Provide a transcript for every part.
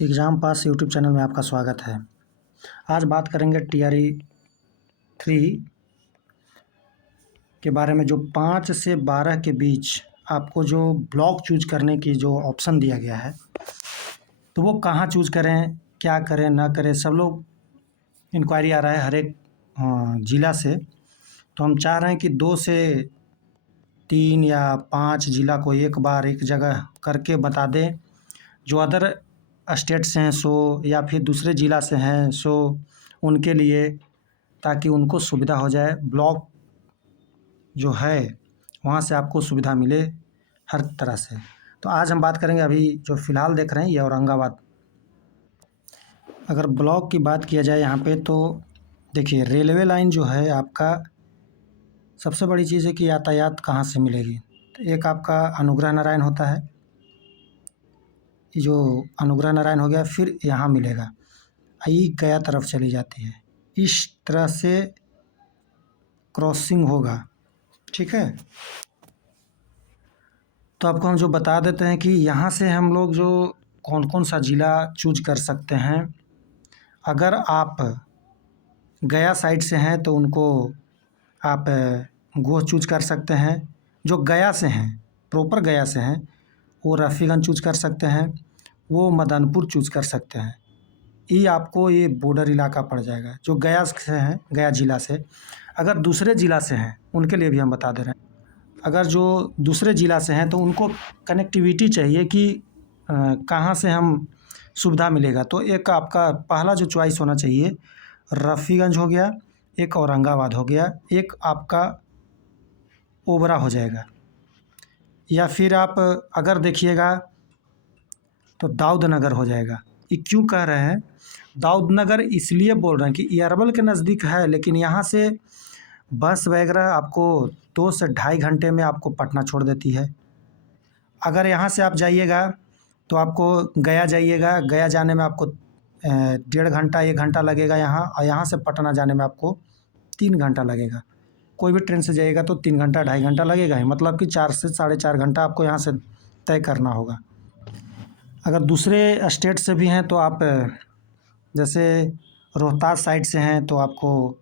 Exam pass YouTube channel में आपका स्वागत है। आज बात करेंगे टीआरई 3 के बारे में। जो 5 से 12 के बीच आपको जो ब्लॉक चूज करने की जो ऑप्शन दिया गया है, तो वो कहाँ चूज करें, क्या करें, ना करें, सब लोग इंक्वायरी आ रहा है हर एक ज़िला से। तो हम चाह रहे हैं कि 2 से 3 या 5 ज़िला को एक बार एक जगह करके बता दें। जो अदर स्टेट से हैं सो, या फिर दूसरे ज़िला से हैं सो, उनके लिए, ताकि उनको सुविधा हो जाए। ब्लॉक जो है वहाँ से आपको सुविधा मिले हर तरह से। तो आज हम बात करेंगे, अभी जो फ़िलहाल देख रहे हैं ये औरंगाबाद। अगर ब्लॉक की बात किया जाए यहाँ पे, तो देखिए रेलवे लाइन जो है आपका, सबसे बड़ी चीज़ है कि यातायात कहाँ से मिलेगी। तो एक आपका अनुग्रह नारायण होता है, ये जो अनुग्रह नारायण हो गया, फिर यहाँ मिलेगा, ये गया तरफ चली जाती है, इस तरह से क्रॉसिंग होगा, ठीक है। तो आपको हम जो बता देते हैं कि यहाँ से हम लोग जो कौन कौन सा ज़िला चूज कर सकते हैं। अगर आप गया साइड से हैं तो उनको आप गोह चूज कर सकते हैं। जो गया से हैं, प्रॉपर गया से हैं, वो रफ़ीगंज चूज कर सकते हैं, वो मदनपुर चूज कर सकते हैं। ये आपको ये बॉर्डर इलाका पड़ जाएगा। जो गया से हैं, गया ज़िला से, अगर दूसरे ज़िला से हैं उनके लिए भी हम बता दे रहे हैं। अगर जो दूसरे ज़िला से हैं तो उनको कनेक्टिविटी चाहिए कि कहाँ से हम सुविधा मिलेगा। तो एक आपका पहला जो चॉइस होना चाहिए, रफ़ीगंज हो गया, एक औरंगाबाद हो गया, एक आपका ओबरा हो जाएगा। या फिर आप अगर देखिएगा तो दाऊदनगर हो जाएगा। ये क्यों कह रहे हैं दाऊदनगर, इसलिए बोल रहे हैं कि ये अरवल के नज़दीक है, लेकिन यहाँ से बस वगैरह आपको 2 से ढाई घंटे में आपको पटना छोड़ देती है। अगर यहाँ से आप जाइएगा तो आपको गया जाइएगा, गया जाने में आपको 1.5 घंटा 1 घंटा लगेगा यहाँ, और यहाँ से पटना जाने में आपको 3 घंटा लगेगा। कोई भी ट्रेन से जाइएगा तो 3 घंटा 2.5 घंटा लगेगा ही, मतलब कि 4 से 4.5 घंटा आपको यहाँ से तय करना होगा। अगर दूसरे स्टेट से भी हैं तो आप जैसे रोहतास साइड से हैं तो आपको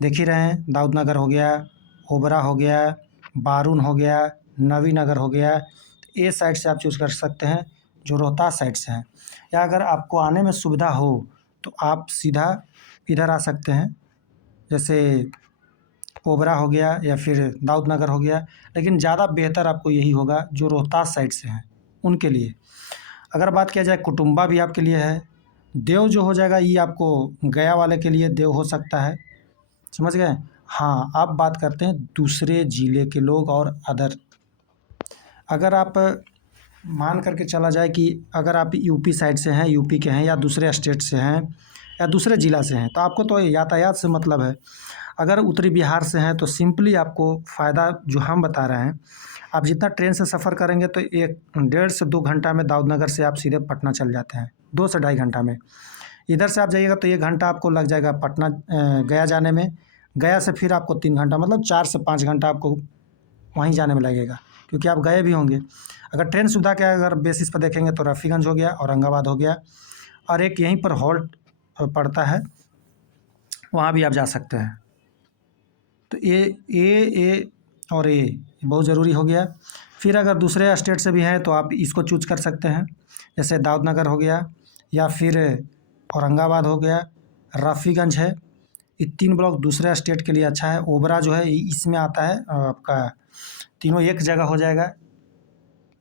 देख ही रहे हैं, दाऊदनगर हो गया, ओबरा हो गया, बारून हो गया, नवीनगर हो गया। ये साइड से आप चूज़ कर सकते हैं जो रोहतास साइड से हैं। या अगर आपको आने में सुविधा हो तो आप सीधा इधर आ सकते हैं, जैसे ओबरा हो गया या फिर दाऊदनगर हो गया। लेकिन ज़्यादा बेहतर आपको यही होगा जो रोहतास साइड से हैं उनके लिए। अगर बात किया जाए कुटुम्बा भी आपके लिए है। देव जो हो जाएगा ये आपको गया वाले के लिए देव हो सकता है, समझ गए। हाँ, आप बात करते हैं दूसरे ज़िले के लोग और अदर। अगर आप मान करके चला जाए कि अगर आप यूपी साइड से हैं, यूपी के हैं, या दूसरे स्टेट से हैं, या दूसरे ज़िला से हैं, तो आपको तो यातायात से मतलब है। अगर उत्तरी बिहार से हैं तो सिंपली आपको फ़ायदा जो हम बता रहे हैं, आप जितना ट्रेन से सफ़र करेंगे तो 1 से 2 घंटा में दाऊदनगर से आप सीधे पटना चल जाते हैं, 2 से ढाई घंटा में। इधर से आप जाइएगा तो 1 घंटा आपको लग जाएगा पटना गया जाने में। गया से फिर आपको 3 घंटा, मतलब 4 से 5 घंटा आपको वहीं जाने में लगेगा, क्योंकि आप गए भी होंगे। अगर ट्रेन सुविधा के अगर बेसिस पर देखेंगे तो रफ़ीगंज हो गया, औरंगाबाद हो गया, और एक यहीं पर हॉल्ट पड़ता है, वहाँ भी आप जा सकते हैं। तो ए और ए बहुत ज़रूरी हो गया। फिर अगर दूसरे स्टेट से भी हैं तो आप इसको चूज कर सकते हैं, जैसे दाऊदनगर हो गया, या फिर औरंगाबाद हो गया, रफ़ीगंज है। ये 3 ब्लॉक दूसरे स्टेट के लिए अच्छा है। ओबरा जो है इसमें आता है, आपका तीनों एक जगह हो जाएगा,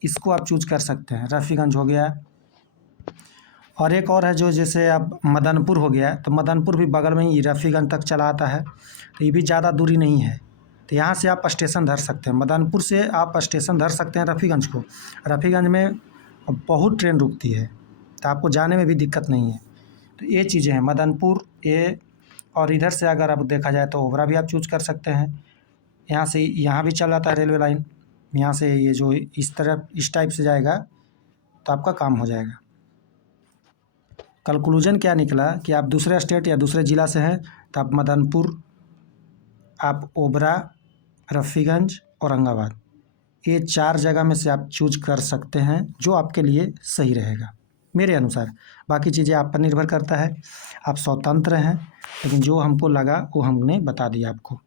इसको आप चूज कर सकते हैं। रफ़ीगंज हो गया, और एक और है जो जैसे आप मदनपुर हो गया, तो मदनपुर भी बगल में ही रफ़ीगंज तक चला आता है, तो ये भी ज़्यादा दूरी नहीं है। तो यहाँ से आप स्टेशन धर सकते हैं, मदनपुर से आप स्टेशन धर सकते हैं रफ़ीगंज को। रफ़ीगंज में बहुत ट्रेन रुकती है, तो आपको जाने में भी दिक्कत नहीं है। तो ये चीज़ें हैं मदनपुर ये। और इधर से अगर आप देखा जाए तो ओबरा भी आप चूज कर सकते हैं। यहाँ से यहाँ भी चल जाता है रेलवे लाइन, यहाँ से ये जो इस तरह इस टाइप से जाएगा तो आपका काम हो जाएगा। कंक्लूजन क्या निकला कि आप दूसरे स्टेट या दूसरे ज़िला से हैं तो आप मदनपुर, आप ओबरा, रफ़ीगंज, औरंगाबाद, ये 4 जगह में से आप चूज कर सकते हैं जो आपके लिए सही रहेगा। मेरे अनुसार। बाकी चीज़ें आप पर निर्भर करता है, आप स्वतंत्र हैं, लेकिन जो हमको लगा वो हमने बता दिया आपको।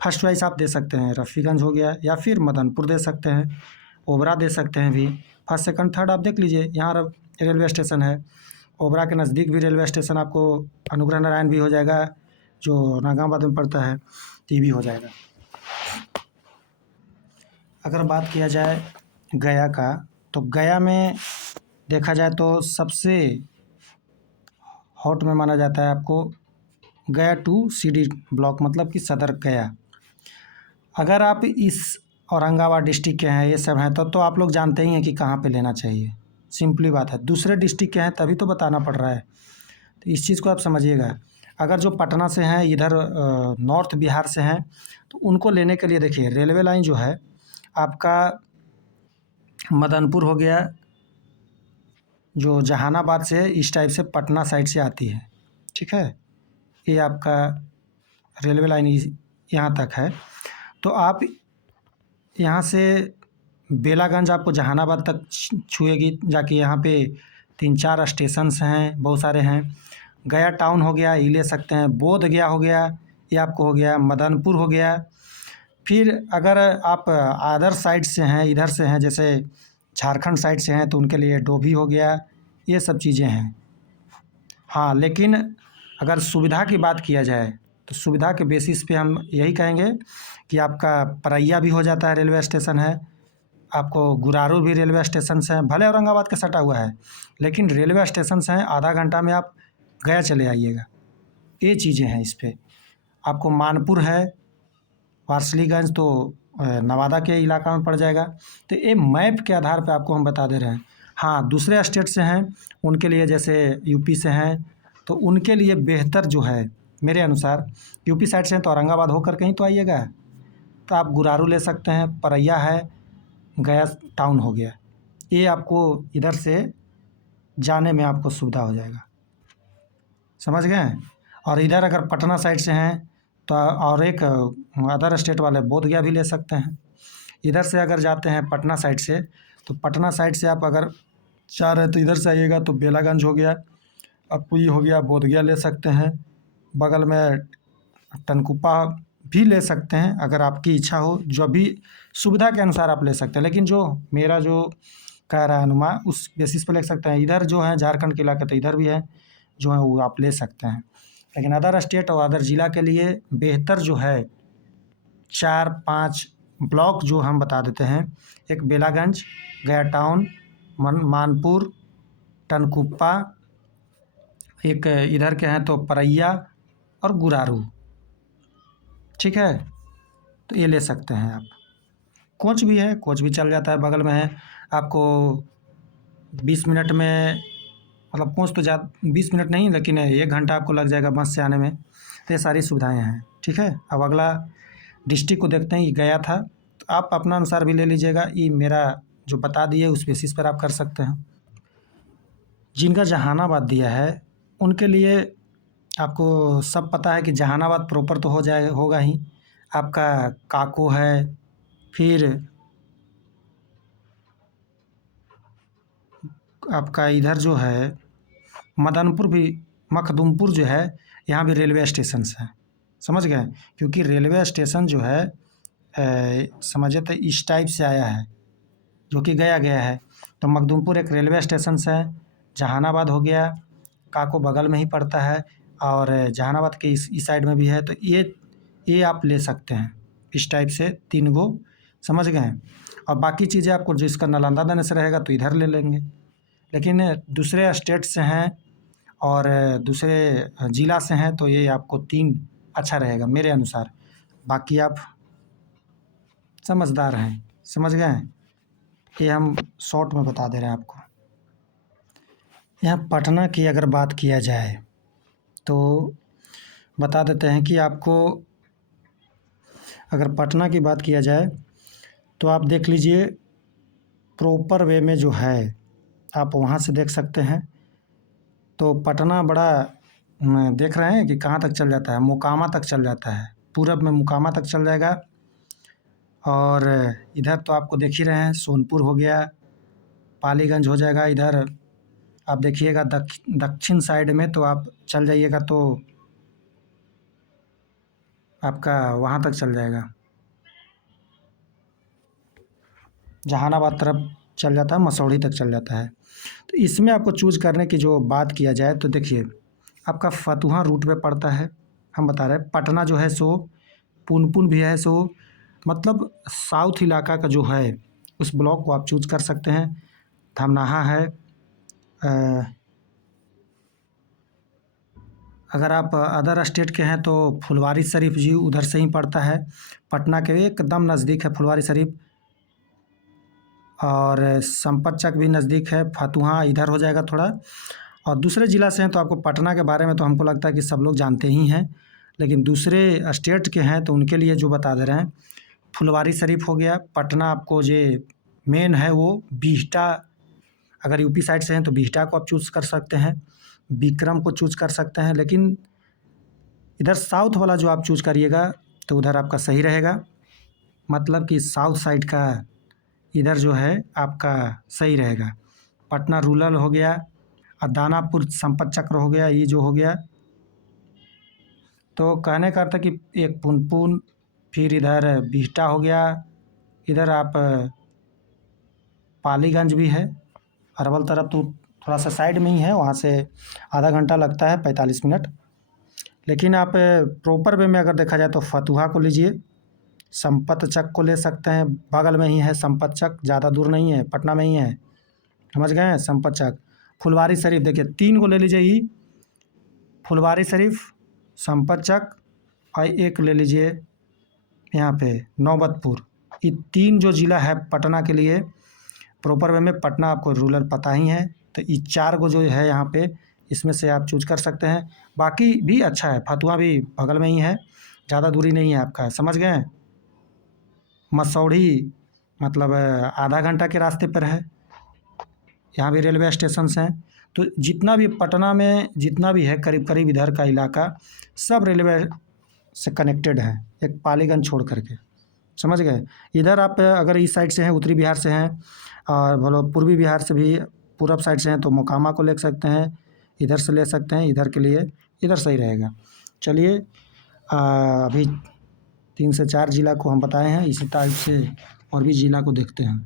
फर्स्ट चॉइस आप दे सकते हैं रफ़ीगंज हो गया, या फिर मदनपुर दे सकते हैं, ओबरा दे सकते हैं भी। फर्स्ट सेकंड थर्ड आप देख लीजिए, यहाँ रेलवे स्टेशन है, ओबरा के नज़दीक भी रेलवे स्टेशन आपको अनुग्रह नारायण भी हो जाएगा, जो नागाबाद में पड़ता है, तो ये भी हो जाएगा। अगर बात किया जाए गया का, तो गया में देखा जाए तो सबसे हॉट में माना जाता है आपको गया टू सीडी ब्लॉक, मतलब कि सदर गया। अगर आप इस औरंगाबाद डिस्ट्रिक्ट के हैं, ये सब हैं, तब तो आप लोग जानते ही हैं कि कहाँ पे लेना चाहिए। सिंपली बात है, दूसरे डिस्ट्रिक्ट के हैं तभी तो बताना पड़ रहा है, तो इस चीज़ को आप समझिएगा। अगर जो पटना से हैं, इधर नॉर्थ बिहार से हैं, तो उनको लेने के लिए देखिए रेलवे लाइन जो है आपका मदनपुर हो गया, जो जहानाबाद से इस टाइप से पटना साइड से आती है, ठीक है, ये आपका रेलवे लाइन यहाँ तक है। तो आप यहाँ से बेलागंज आपको जहानाबाद तक छुएगी जाके, यहाँ पे 3-4 स्टेशंस हैं, बहुत सारे हैं। गया टाउन हो गया, ये ले सकते हैं। बोध गया हो गया, ये आपको हो गया। मदनपुर हो गया। फिर अगर आप अदर साइड से हैं, इधर से हैं, जैसे झारखंड साइड से हैं, तो उनके लिए डोभी हो गया, ये सब चीज़ें हैं। हाँ, लेकिन अगर सुविधा की बात किया जाए तो सुविधा के बेसिस पे हम यही कहेंगे कि आपका परैया भी हो जाता है, रेलवे स्टेशन है। आपको गुरारू भी रेलवे स्टेशन से है, भले औरंगाबाद के सटा हुआ है, लेकिन रेलवे स्टेशन से हैं, आधा घंटा में आप गया चले आइएगा। ये चीज़ें हैं इस पे। आपको मानपुर है, वारसलीगंज तो नवादा के इलाका में पड़ जाएगा। तो ये मैप के आधार पे आपको हम बता दे रहे हैं। हाँ, दूसरे स्टेट से हैं उनके लिए, जैसे यूपी से हैं, तो उनके लिए बेहतर जो है मेरे अनुसार, यूपी साइड से हैं तो औरंगाबाद होकर कहीं तो आइएगा, तो आप गुरारू ले सकते हैं, परैया है, गया टाउन हो गया, ये आपको इधर से जाने में आपको सुविधा हो जाएगा, समझ गए। और इधर अगर पटना साइड से हैं तो और एक अदर स्टेट वाले बोध गया भी ले सकते हैं। इधर से अगर जाते हैं पटना साइड से, तो पटना साइड से आप अगर चाह रहे तो इधर से आइएगा तो बेलागंज हो गया, आपको ये हो गया, बोध गया ले सकते हैं। बगल में टनकुप्पा भी ले सकते हैं, अगर आपकी इच्छा हो, जो भी सुविधा के अनुसार आप ले सकते हैं। लेकिन जो मेरा जो कह रहा है अनुमान, उस बेसिस पर ले सकते हैं। इधर जो है झारखंड के इलाके, तो इधर भी है जो है वो आप ले सकते हैं। लेकिन अदर स्टेट और अदर ज़िला के लिए बेहतर जो है 4-5 ब्लॉक जो हम बता देते हैं। एक बेलागंज, गया टाउन, मानपुर, टनकुप्पा, एक इधर के हैं तो परैया और गुरारू, ठीक है, तो ये ले सकते हैं आप। कोच भी है, कोच भी चल जाता है, बगल में है। आपको 20 मिनट में, मतलब कोच तो 20 मिनट नहीं, लेकिन 1 घंटा आपको लग जाएगा बस से आने में। तो ये सारी सुविधाएं हैं, ठीक है। अब अगला डिस्ट्रिक्ट को देखते हैं। ये गया था, तो आप अपना अनुसार भी ले लीजिएगा, ये मेरा जो बता दिए उस बेसिस पर आप कर सकते हैं। जिनका जहानाबाद दिया है उनके लिए आपको सब पता है कि जहानाबाद प्रॉपर तो होगा ही। आपका काको है, फिर आपका इधर जो है मदनपुर भी, मखदुमपुर जो है, यहाँ भी रेलवे स्टेशन है, समझ गए। क्योंकि रेलवे स्टेशन जो है समझे तो इस टाइप से आया है, जो कि गया है। तो मखदुमपुर एक रेलवे स्टेशन से है। जहानाबाद हो गया, काको बगल में ही पड़ता है, और जहानाबाद के इस साइड में भी है। तो ये आप ले सकते हैं इस टाइप से 3 गो, समझ गए। और बाकी चीज़ें आपको जिसका नालंदा देने से रहेगा तो इधर ले लेंगे। लेकिन दूसरे स्टेट से हैं और दूसरे ज़िला से हैं, तो ये आपको 3 अच्छा रहेगा मेरे अनुसार। बाकी आप समझदार हैं, समझ गए। ये हम शॉर्ट में बता दे रहे हैं आपको। यहाँ पटना की अगर बात किया जाए तो बता देते हैं कि आपको, अगर पटना की बात किया जाए तो आप देख लीजिए प्रॉपर वे में जो है, आप वहाँ से देख सकते हैं। तो पटना बड़ा देख रहे हैं कि कहाँ तक चल जाता है, मोकामा तक चल जाता है, पूरब में मोकामा तक चल जाएगा। और इधर तो आपको देख ही रहे हैं, सोनपुर हो गया, पालीगंज हो जाएगा, इधर आप देखिएगा दक्षिण साइड में तो आप चल जाइएगा तो आपका वहाँ तक चल जाएगा, जहानाबाद तरफ चल जाता है, मसौढ़ी तक चल जाता है। तो इसमें आपको चूज़ करने की जो बात किया जाए तो देखिए आपका फतुहा रूट पे पड़ता है। हम बता रहे हैं पटना जो है सो पुनपुन भी है, सो मतलब साउथ इलाका का जो है उस ब्लॉक को आप चूज़ कर सकते हैं। धमनाहा है, अगर आप अदर स्टेट के हैं तो फुलवारी शरीफ जी उधर से ही पड़ता है, पटना के एकदम नज़दीक है फुलवारी शरीफ। और संपत चक भी नज़दीक है, फतुहा इधर हो जाएगा थोड़ा। और दूसरे ज़िला से हैं तो आपको पटना के बारे में तो हमको लगता है कि सब लोग जानते ही हैं, लेकिन दूसरे स्टेट के हैं तो उनके लिए जो बता दे रहे हैं, फुलवारी शरीफ हो गया। पटना आपको जो मेन है वो बिहटा, अगर यूपी साइड से हैं तो बिहटा को आप चूज़ कर सकते हैं, विक्रम को चूज़ कर सकते हैं। लेकिन इधर साउथ वाला जो आप चूज़ करिएगा तो उधर आपका सही रहेगा, मतलब कि साउथ साइड का इधर जो है आपका सही रहेगा। पटना रूरल हो गया और दानापुर संपत चक्र हो गया, ये जो हो गया। तो कहने का अर्थ है कि एक पुनपुन, फिर इधर बिहटा हो गया, इधर आप पालीगंज भी है, अरवल तरफ तो थोड़ा सा साइड में ही है, वहाँ से आधा घंटा लगता है 45 मिनट। लेकिन आप प्रॉपर वे में अगर देखा जाए तो फतुहा को लीजिए, संपत चक को ले सकते हैं, बगल में ही है संपत चक, ज़्यादा दूर नहीं है, पटना में ही है, समझ गए हैं। संपत चक, फुलवारी शरीफ देखिए 3 को ले लीजिए, ही फुलवारी शरीफ, संपत चक और एक ले लीजिए यहाँ पे नौबतपुर। ये 3 जो ज़िला है पटना के लिए प्रॉपर वे में, पटना आपको रूरल पता ही है, तो ये 4 को जो है यहाँ पे इसमें से आप चूज कर सकते हैं। बाकी भी अच्छा है, फतुहा भी बगल में ही है, ज़्यादा दूरी नहीं है आपका, समझ गए। मसौढ़ी मतलब आधा घंटा के रास्ते पर है, यहाँ भी रेलवे स्टेशन हैं। तो जितना भी पटना में जितना भी है करीब करीब इधर का इलाका सब रेलवे से कनेक्टेड है, एक पालीगंज छोड़ करके, समझ गए। इधर आप अगर इस साइड से हैं, उत्तरी बिहार से हैं और बोलो पूर्वी बिहार से भी पूरब साइड से हैं तो मोकामा को ले सकते हैं, इधर से ले सकते हैं, इधर के लिए इधर सही रहेगा। चलिए अभी 3 से 4 ज़िला को हम बताए हैं, इसी टाइप से और भी ज़िला को देखते हैं।